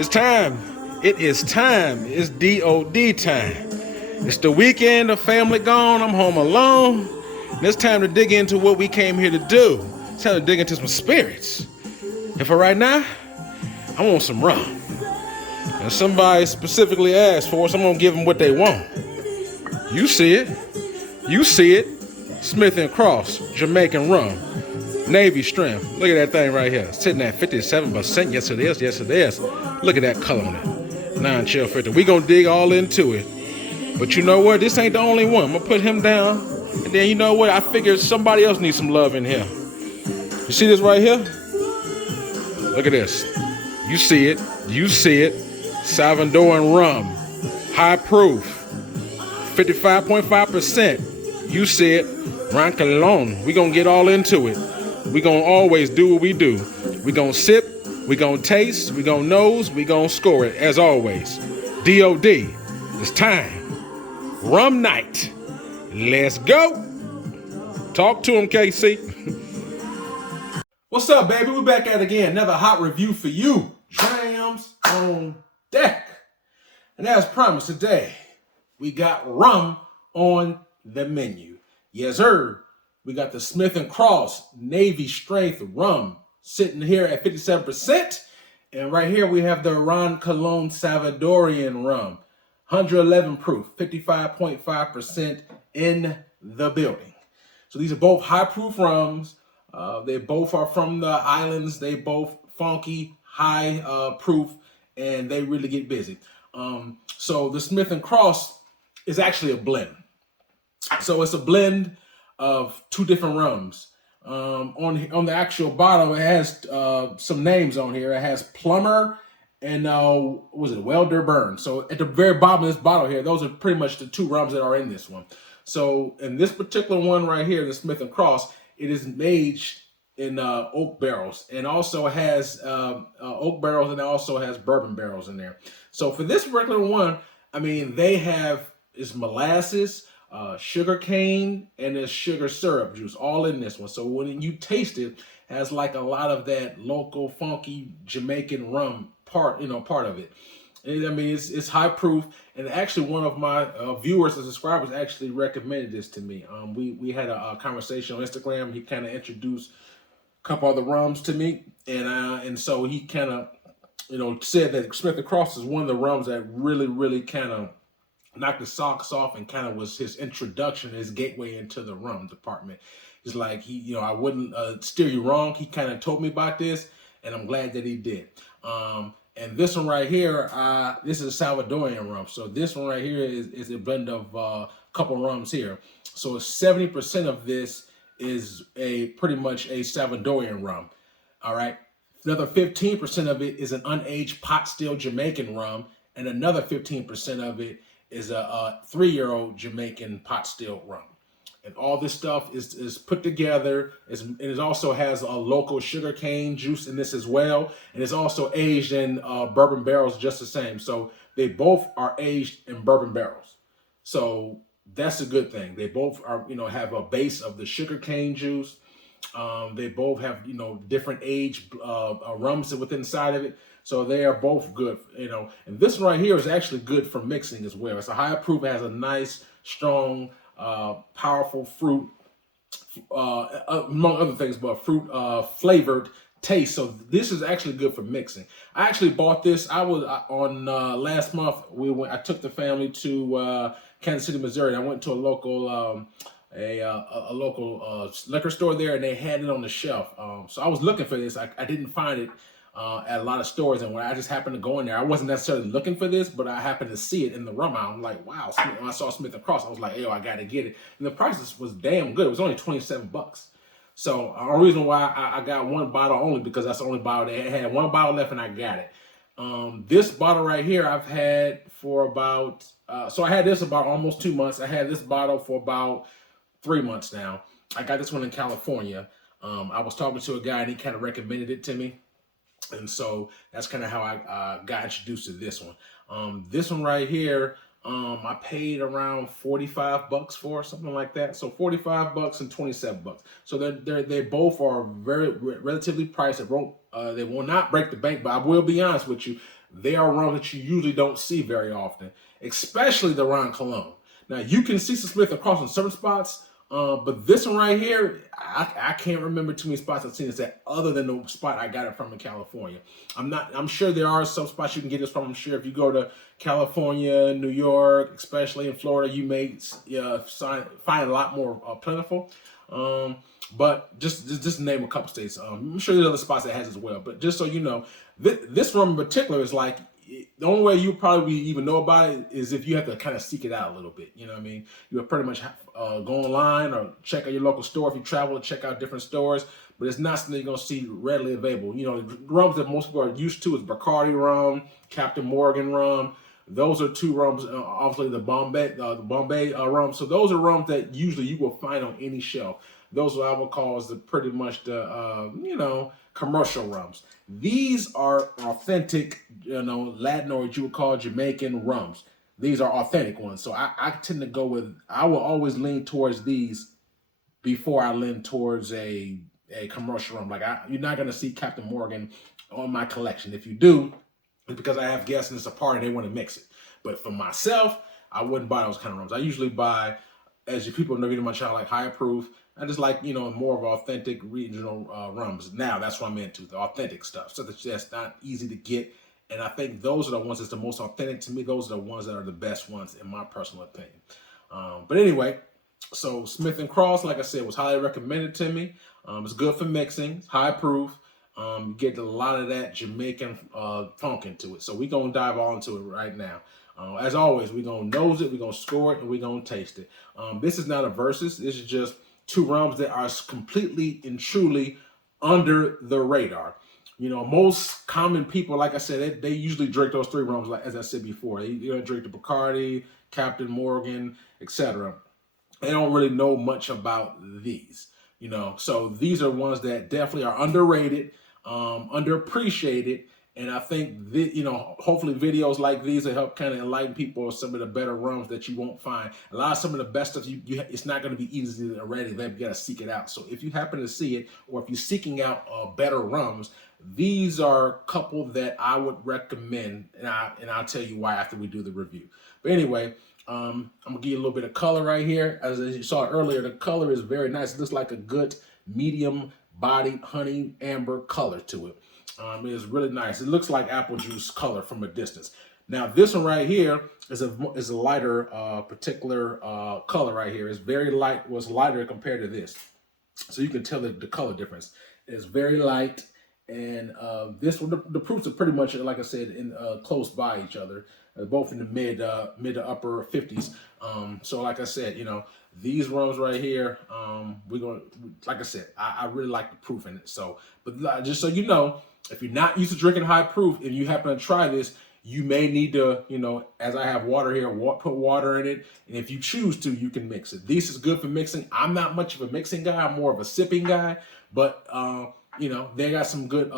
It's time. It is time. It's DOD time. It's the weekend, the family gone, I'm home alone. And it's time to dig into what we came here to do. It's time to dig into some spirits. And for right now, I want some rum. And somebody specifically asked for it, so I'm going to give them what they want. You see it. You see it. Smith & Cross, Jamaican rum. Navy strength. Look at that thing right here. Sitting at 57%. Yes, it is. Yes, it is. Look at that color on it. 9 chill filter. We gonna dig all into it. But you know what? This ain't the only one. I'm gonna put him down. And then you know what? I figured somebody else needs some love in here. You see this right here? Look at this. You see it. You see it. Salvadoreño rum. High proof. 55.5%. You see it. Ron Colon. We gonna get all into it. We gonna always do what we do. We gonna sip, we gonna taste, we gonna nose, we gonna score it, as always. DOD, it's time. Rum night. Let's go. Talk to him, KC. What's up, baby? We're back at it again. Another hot review for you. Drams on deck. And as promised today, we got rum on the menu. Yes, sir. We got the Smith & Cross Navy Strength rum sitting here at 57%. And right here we have the Colon Salvadoreno rum. 111 proof, 55.5% in the building. So these are both high proof rums. They both are from the islands. They both funky, high proof, and they really get busy. So the Smith & Cross is actually a blend. So it's a blend of two different rums. On the actual bottle, it has some names on here. It has Plumber and Welder Burn. So at the very bottom of this bottle here, those are pretty much the two rums that are in this one. So in this particular one right here, the Smith & Cross, it is aged in oak barrels, and also has oak barrels, and it also has bourbon barrels in there. So for this particular one, I mean, they have is molasses, sugar cane, and there's sugar syrup juice all in this one. So when you taste it, has like a lot of that local funky Jamaican rum part of it. And, I mean, it's high proof, and actually one of my viewers and subscribers actually recommended this to me. We had a conversation on Instagram. He kind of introduced a couple other rums to me, and so he kind of said that Smith & Cross is one of the rums that really kind of knocked the socks off and kind of was his introduction, his gateway into the rum department. It's like I wouldn't steer you wrong. He kind of told me about this, and I'm glad that he did. And this one right here, this is a Salvadorian rum. So this one right here is a blend of a couple rums here. So 70% of this is pretty much a Salvadorian rum. All right. Another 15% of it is an unaged pot still Jamaican rum, and another 15% of it is a 3-year-old Jamaican pot still rum. And all this stuff is put together. It also has a local sugar cane juice in this as well. And it's also aged in bourbon barrels just the same. So they both are aged in bourbon barrels. So that's a good thing. They both are, have a base of the sugar cane juice. They both have, different age rums within inside of it. So they are both good, And this one right here is actually good for mixing as well. It's a high proof. It has a nice, strong, powerful fruit, among other things, but fruit flavored taste. So this is actually good for mixing. I actually bought this. I was on last month. I took the family to Kansas City, Missouri. I went to a local local liquor store there, and they had it on the shelf. So I was looking for this. I didn't find it at a lot of stores, and when I just happened to go in there, I wasn't necessarily looking for this, but I happened to see it in the rum aisle. I'm like, wow. When I saw Smith & Cross, I was like, I gotta get it. And the price was damn good. It was only $27. So the reason why I got one bottle only because that's the only bottle they had. One bottle left, and I got it. This bottle right here I've had for about so I had this about almost 2 months. I had this bottle for about 3 months now. I got this one in California. I was talking to a guy, and he kind of recommended it to me. And so that's kind of how I got introduced to this one. This one right here, I paid around $45 for, something like that. So $45 and $27. So they both are very relatively priced. They will not break the bank, but I will be honest with you. They are rums that you usually don't see very often, especially the around Colon. Now, you can see some Smith across in certain spots, but this one right here, I can't remember too many spots I've seen this at other than the spot I got it from in California. I'm sure there are some spots you can get this from. I'm sure if you go to California, New York, especially in Florida, you may find a lot more plentiful. But just name a couple states. I'm sure there's other spots that has as well. But just so you know, this rum in particular is like, the only way you probably even know about it is if you have to kind of seek it out a little bit. You know what I mean? You would pretty much go online or check out your local store if you travel to check out different stores. But it's not something you're going to see readily available. You know, the rums that most people are used to is Bacardi rum, Captain Morgan rum. Those are two rums, obviously the Bombay rum. So those are rums that usually you will find on any shelf. Those are what I would call as pretty much the commercial rums. These are authentic, Latin or what you would call Jamaican rums. These are authentic ones. So I tend to go with, I will always lean towards these before I lean towards a commercial rum. Like you're not gonna see Captain Morgan on my collection. If you do, it's because I have guests and it's a party and they want to mix it. But for myself, I wouldn't buy those kind of rums. I usually buy, as you people know, my channel, like higher proof. I just like, more of authentic regional rums. Now, that's what I'm into, the authentic stuff. So that's not easy to get. And I think those are the ones that's the most authentic to me. Those are the ones that are the best ones, in my personal opinion. But anyway, so Smith & Cross, like I said, was highly recommended to me. It's good for mixing, it's high proof. You get a lot of that Jamaican funk into it. So we're going to dive all into it right now. As always, we're going to nose it, we're going to score it, and we're going to taste it. This is not a versus. This is just two rums that are completely and truly under the radar. Most common people, like I said, they usually drink those three rums, like as I said before. They drink the Bacardi, Captain Morgan, etc. They don't really know much about these. So these are ones that definitely are underrated, underappreciated. And I think, hopefully videos like these will help kind of enlighten people of some of the better rums that you won't find. A lot of some of the best stuff, it's not going to be easy already. You got to seek it out. So if you happen to see it, or if you're seeking out better rums, these are a couple that I would recommend. And I'll tell you why after we do the review. But anyway, I'm going to give you a little bit of color right here. As you saw earlier, the color is very nice. It looks like a good medium bodied honey amber color to it. It is really nice. It looks like apple juice color from a distance. Now, this one right here is a lighter particular color right here. It's very light, was lighter compared to this. So you can tell the color difference. It's very light. And this one, the proofs are pretty much, like I said, in close by each other, both in the mid to upper 50s. So like I said, these rums right here, like I said, I really like the proof in it. So, but just so you know, if you're not used to drinking high proof and you happen to try this, you may need to, as I have water here, put water in it. And if you choose to, you can mix it. This is good for mixing. I'm not much of a mixing guy. I'm more of a sipping guy. But, they got some good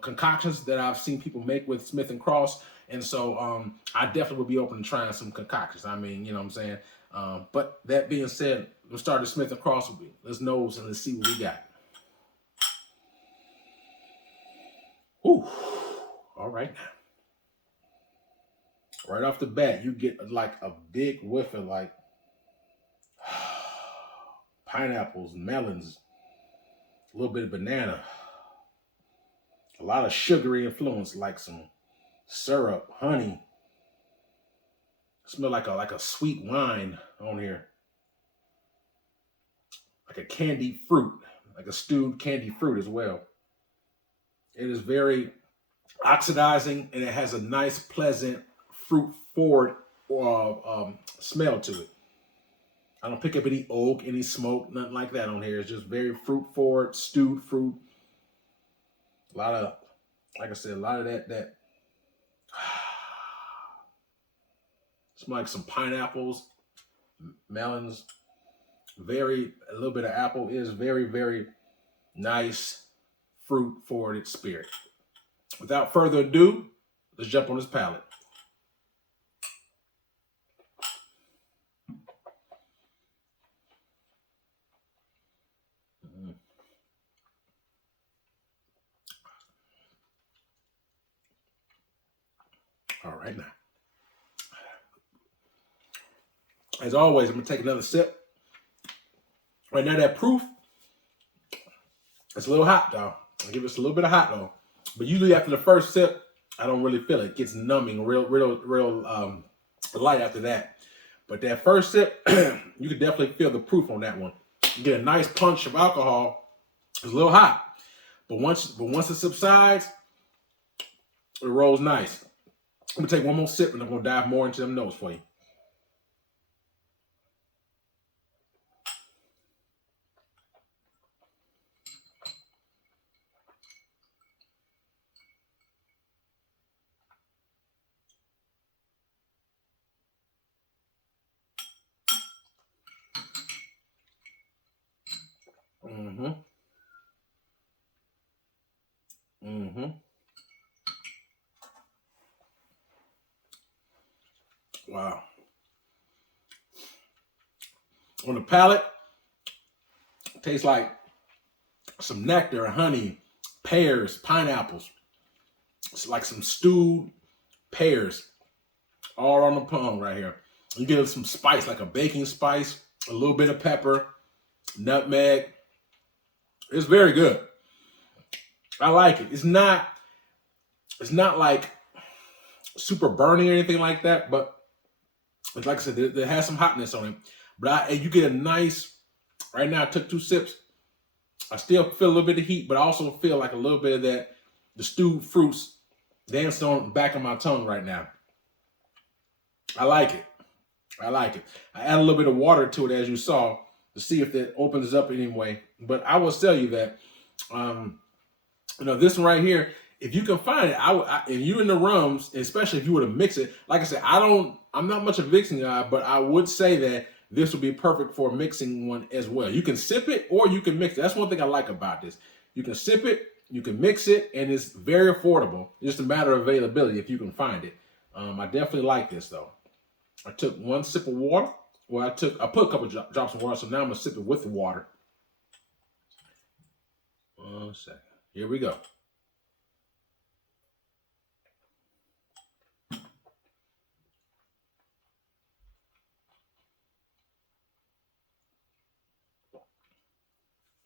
concoctions that I've seen people make with Smith & Cross. And so I definitely would be open to trying some concoctions. I mean, what I'm saying? But that being said, we'll start with Smith & Cross. Let's nose and let's see what we got. Ooh, all right. Right off the bat, you get like a big whiff of like pineapples, melons, a little bit of banana, a lot of sugary influence, like some syrup, honey. Smell like a sweet wine on here, like a candied fruit, like a stewed candied fruit as well. It is very oxidizing, and it has a nice, pleasant, fruit-forward smell to it. I don't pick up any oak, any smoke, nothing like that on here. It's just very fruit-forward, stewed fruit. A lot of, like I said, a lot of that smell like some pineapples, melons, a little bit of apple. Is very, very nice fruit-forwarded spirit. Without further ado, let's jump on this palate. All right now. As always, I'm gonna take another sip. Right now, that proof, it's a little hot though. I'll give it a little bit of hot though. But usually after the first sip, I don't really feel it. It gets numbing real light after that. But that first sip, you can definitely feel the proof on that one. You get a nice punch of alcohol. It's a little hot. But once it subsides, it rolls nice. I'm gonna take one more sip and I'm gonna dive more into them notes for you. Mm-hmm. Mm-hmm. Wow. On the palate, it tastes like some nectar, honey, pears, pineapples. It's like some stewed pears all on the tongue right here. You get some spice, like a baking spice, a little bit of pepper, nutmeg. It's very good. I like it. It's not like super burning or anything like that, but it's like I said, it has some hotness on it. But you get a nice, right now I took 2 sips. I still feel a little bit of heat, but I also feel like a little bit of that, the stewed fruits dancing on the back of my tongue right now. I like it. I like it. I add a little bit of water to it, as you saw, to see if that opens up anyway. But I will tell you that, this one right here, if you can find it, if you in the Rums, especially if you were to mix it, like I said, I'm not much of a mixing guy, but I would say that this would be perfect for mixing one as well. You can sip it or you can mix it. That's one thing I like about this. You can sip it, you can mix it, and it's very affordable. It's just a matter of availability if you can find it. I definitely like this though. I took 1 sip of water. Well, I put a couple drops of water, so now I'm gonna sip it with the water. 1 second. Here we go.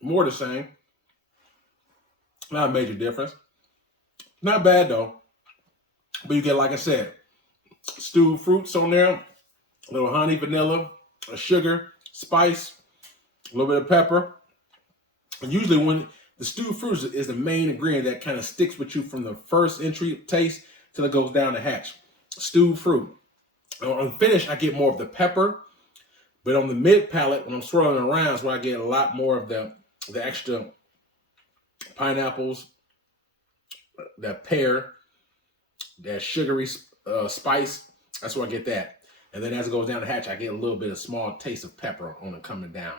More the same. Not a major difference. Not bad though. But you get, like I said, stewed fruits on there, a little honey, vanilla, a sugar, spice, a little bit of pepper. And usually when the stewed fruits is the main ingredient that kind of sticks with you from the first entry taste till it goes down the hatch. Stewed fruit. On finish, I get more of the pepper, but on the mid palate, when I'm swirling around, is where I get a lot more of the extra pineapples, that pear, that sugary spice. That's where I get that. And then as it goes down the hatch, I get a little bit of small taste of pepper on it coming down.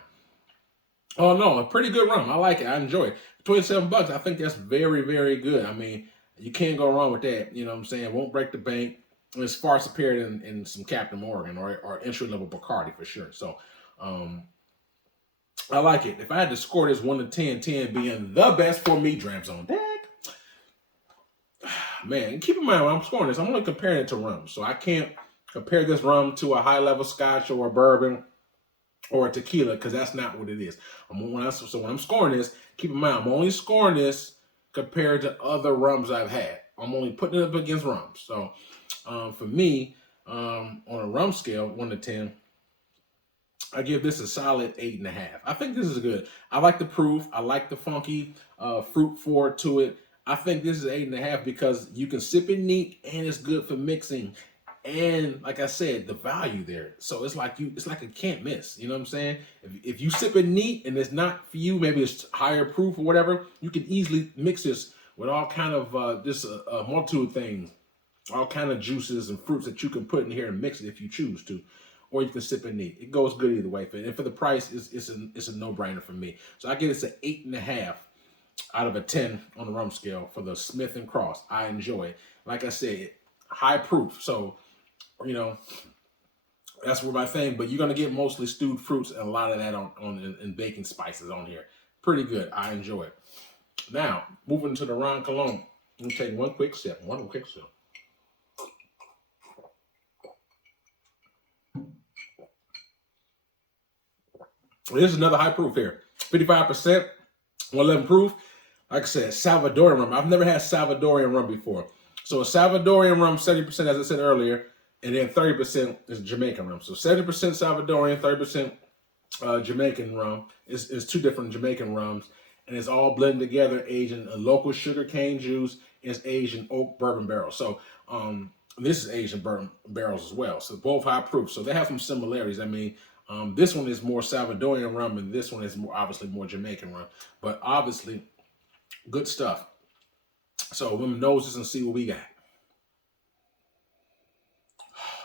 Oh no, a pretty good rum. I like it. I enjoy it. $27. I think that's very, very good. I mean, you can't go wrong with that. You know what I'm saying? It won't break the bank. It's far superior than some Captain Morgan or entry level Bacardi for sure. So, I like it. If I had to score this 1 to 10, 10 being the best for me, Drams on deck. Man, keep in mind when I'm scoring this, I'm only comparing it to rum. So I can't compare this rum to a high level scotch or a bourbon or a tequila, because that's not what it is. When I'm scoring this, keep in mind, I'm only scoring this compared to other rums I've had. I'm only putting it up against rums. So for me, on a rum scale, 1 to 10, I give this a solid 8.5. I think this is good. I like the proof. I like the funky fruit forward to it. I think this is 8.5 because you can sip it neat and it's good for mixing. And like I said, the value there. So it's like a can't miss. You know what I'm saying? If you sip it neat and it's not for you, maybe it's higher proof or whatever, you can easily mix this with all kind of a multitude of things, all kind of juices and fruits that you can put in here and mix it if you choose to. Or you can sip it neat. It goes good either way. And for the price, it's a no-brainer for me. So I give this an 8.5 out of a 10 on the rum scale for the Smith & Cross. I enjoy it. Like I said, high proof. So, that's what my thing. But you're going to get mostly stewed fruits and a lot of that in baking spices on here. Pretty good. I enjoy it. Now, moving to the Ron Colon. I'm going to take one quick sip. This is another high proof here. 55%, 111 proof. Like I said, Salvadorian rum. I've never had Salvadorian rum before. So a Salvadorian rum, 70%, as I said earlier, and then 30% is Jamaican rum. So 70% Salvadorian, 30% Jamaican rum. Is two different Jamaican rums. And it's all blended together, aged in a local sugar cane juice. And it's aged in oak bourbon barrels. So this is aged in bourbon barrels as well. So both high proof. So they have some similarities. I mean, this one is more Salvadorian rum, and this one is more obviously more Jamaican rum. But obviously, good stuff. So women noses and see what we got.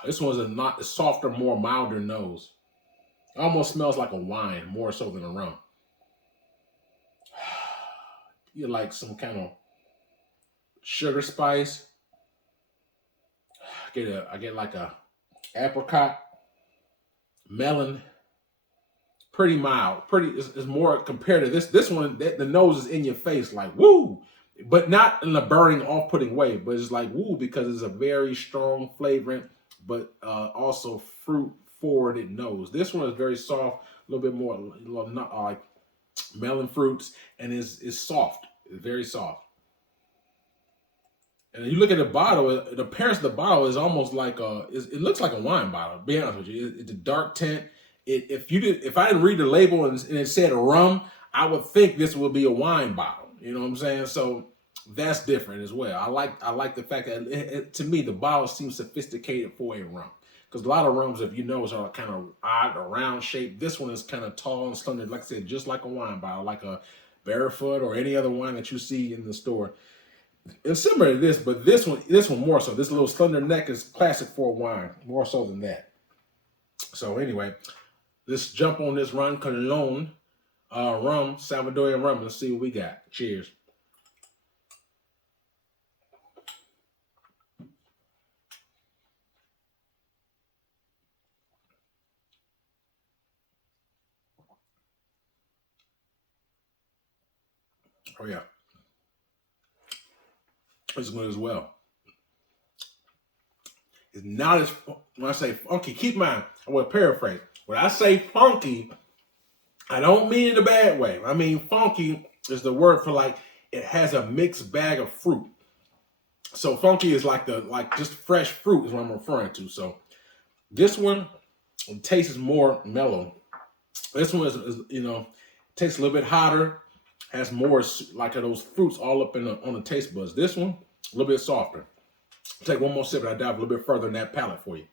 This one's a softer, more milder nose. It almost smells like a wine more so than a rum. You like some kind of sugar spice. I get like a apricot, melon. Pretty mild. It's more compared to this. This one, the nose is in your face, like woo, but not in a burning, off-putting way. But it's like woo because it's a very strong flavoring, but also fruit-forwarded nose. This one is very soft, a little bit more like melon fruits, and is soft. It's very soft. And you look at the bottle. The appearance of the bottle is almost like it looks like a wine bottle. To be honest with you, it's a dark tint. If I didn't read the label and it said rum, I would think this would be a wine bottle. You know what I'm saying? So that's different as well. I like the fact that to me the bottle seems sophisticated for a rum, because a lot of rums, if you notice, are kind of odd or round shaped. This one is kind of tall and slender, like I said, just like a wine bottle, like a Barefoot or any other wine that you see in the store. It's similar to this, but this one more so. This little slender neck is classic for a wine, more so than that. So anyway, let's jump on this Colon rum, Salvadorian rum, and see what we got. Cheers. Oh yeah, it's good as well. It's not as, when I say funky, keep in mind, I will paraphrase. When I say funky, I don't mean it in a bad way. I mean funky is the word for like it has a mixed bag of fruit. So funky is like just fresh fruit is what I'm referring to. So this one tastes more mellow. This one is tastes a little bit hotter, has more like those fruits all up on the taste buds. This one a little bit softer. Take one more sip and I dive a little bit further in that palate for you.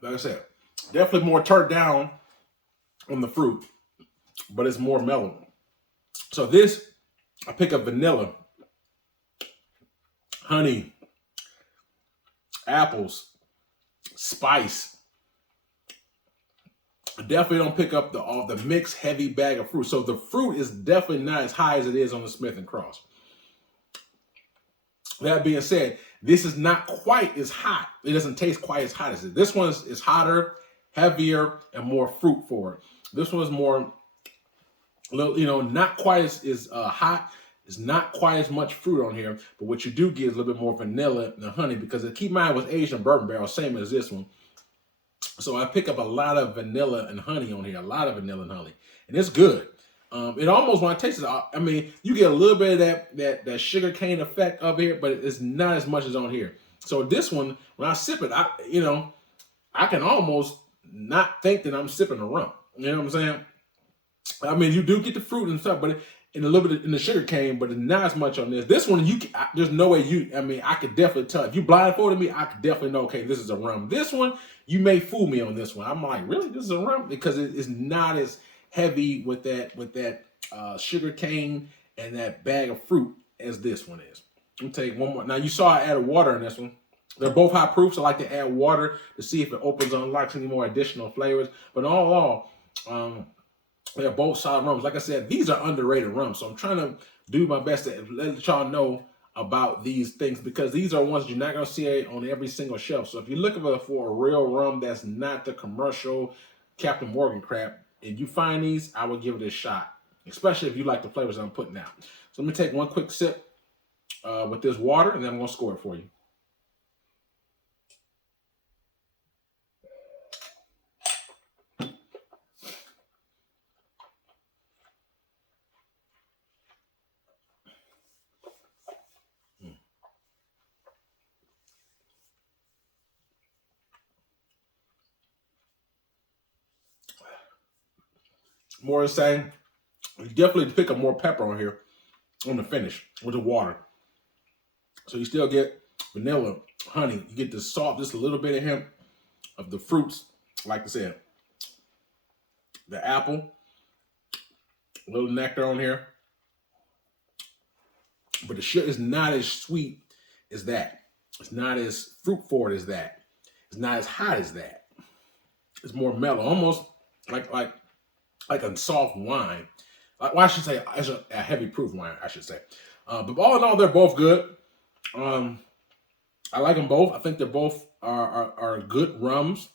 Like I said, definitely more turned down on the fruit, but it's more mellow. So this, I pick up vanilla, honey, apples, spice. I definitely don't pick up the mixed heavy bag of fruit. So the fruit is definitely not as high as it is on the Smith & Cross. That being said, this is not quite as hot. It doesn't taste quite as hot as it. This one is hotter, heavier, and more fruit forward. This one is more, not quite as hot. It's not quite as much fruit on here, but what you do get is a little bit more vanilla and honey, because keep in mind it was aged in bourbon barrel, same as this one. So I pick up a lot of vanilla and honey on here, and it's good. It almost, when I taste it, I mean, you get a little bit of that sugar cane effect up here, but it's not as much as on here. So this one, when I sip it, I can almost not think that I'm sipping a rum. You know what I'm saying? I mean, you do get the fruit and stuff, but in a little bit in the sugar cane, but not as much on this. This one, there's no way I could definitely tell. If you blindfolded me, I could definitely know, okay, this is a rum. This one, you may fool me on this one. I'm like, really? This is a rum? Because it's not as heavy with that sugar cane and that bag of fruit as this one is. Let me take one more. Now, you saw I added water in this one. They're both high proof, so I like to add water to see if it opens, unlocks any more additional flavors. But all they're both solid rums. Like I said, these are underrated rums, so I'm trying to do my best to let y'all know about these things, because these are ones you're not going to see on every single shelf. So if you're looking for a real rum that's not the commercial Captain Morgan crap, if you find these, I would give it a shot, especially if you like the flavors I'm putting out. So let me take one quick sip with this water, and then I'm going to score it for you. More the same. You definitely pick up more pepper on here on the finish with the water. So you still get vanilla, honey. You get the salt, just a little bit of hint of the fruits. Like I said, the apple, a little nectar on here. But the sugar is not as sweet as that. It's not as fruit forward as that. It's not as hot as that. It's more mellow, almost like a soft wine. Well, I should say as a heavy proof wine, I should say. But all in all, they're both good. I like them both. I think they're both are good rums.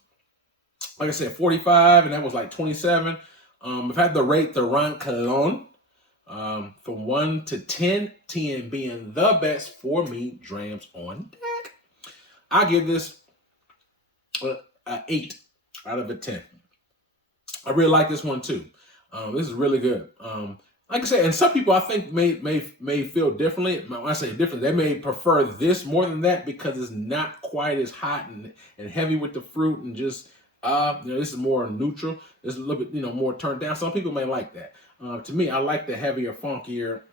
Like I said, 45, and that was like 27. I've had to rate the Rums Colon from 1 to 10, 10 being the best for me. Drams on deck. I give this an 8 out of a 10. I really like this one too. This is really good. Like I said, and some people I think may feel differently. When I say different, they may prefer this more than that because it's not quite as hot and heavy with the fruit, and just this is more neutral. It's a little bit more turned down. Some people may like that. To me, I like the heavier, funkier,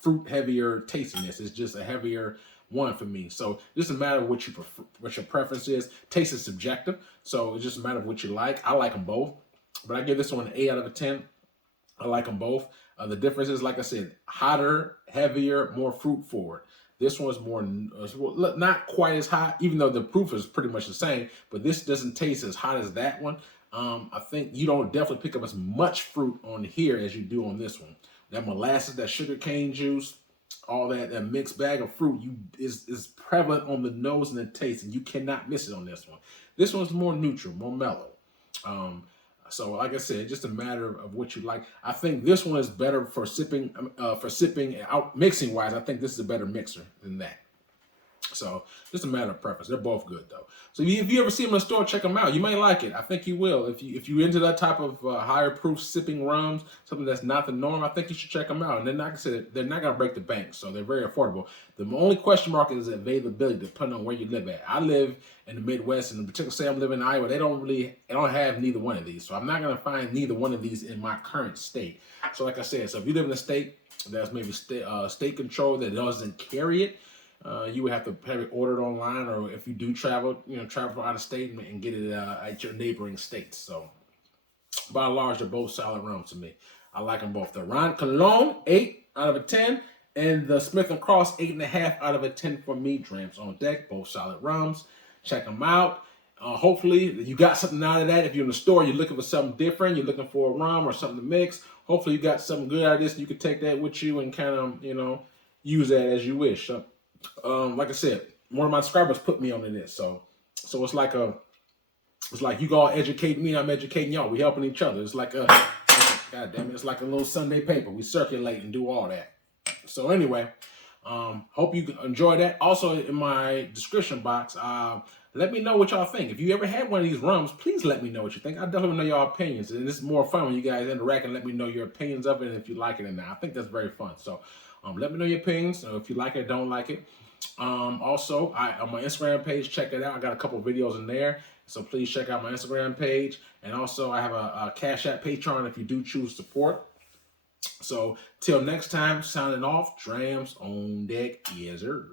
fruit heavier tastiness. It's just a heavier one for me. So it's just a matter of what you prefer, what your preference is. Taste is subjective, so it's just a matter of what you like. I like them both, but I give this one an 8 out of a 10. I like them both. The difference is, like I said, hotter, heavier, more fruit forward. This one's more, not quite as hot, even though the proof is pretty much the same, but this doesn't taste as hot as that one. I think you don't definitely pick up as much fruit on here as you do on this one. That molasses, that sugar cane juice, all that mixed bag of fruit is prevalent on the nose and the taste, and you cannot miss it on this one. This one's more neutral, more mellow. So like I said, just a matter of what you like. I think this one is better for sipping, out mixing wise. I think this is a better mixer than that. So just a matter of preference. They're both good though. So if you ever see them in the store, check them out. You might like it. I think you will. If you into that type of higher proof sipping rums, something that's not the norm, I think you should check them out. And then, like I said, they're not gonna break the bank, so they're very affordable. The only question mark is availability, depending on where you live at. I live in the Midwest, and in particular, say I'm living in Iowa. They don't have neither one of these, so I'm not gonna find neither one of these in my current state. So like I said, so if you live in a state that's maybe state control that doesn't carry it, you would have to have it ordered online, or if you do travel, travel out of state and get it at your neighboring states. So, by and large, they're both solid rums to me. I like them both. The Rums Colon, 8 out of a 10, and the Smith & Cross, 8.5 out of a 10 for me. Drams on deck, both solid rums. Check them out. Hopefully, you got something out of that. If you're in the store, you're looking for something different, you're looking for a rum or something to mix, hopefully you got something good out of this, and you can take that with you and kind of, use that as you wish. So, like I said, one of my subscribers put me onto this, so it's like you all educating me, I'm educating y'all. We helping each other. It's like God damn it, it's like a little Sunday paper. We circulate and do all that. So anyway, hope you enjoy that. Also, in my description box, let me know what y'all think. If you ever had one of these rums, please let me know what you think. I definitely know y'all opinions, and it's more fun when you guys interact and let me know your opinions of it and if you like it or not. I think that's very fun. So. Let me know your opinions, if you like it or don't like it. Also, on my Instagram page, check it out. I got a couple videos in there, so please check out my Instagram page. And also, I have a Cash App Patreon if you do choose support. So, till next time, signing off, Drams on deck, yes sir.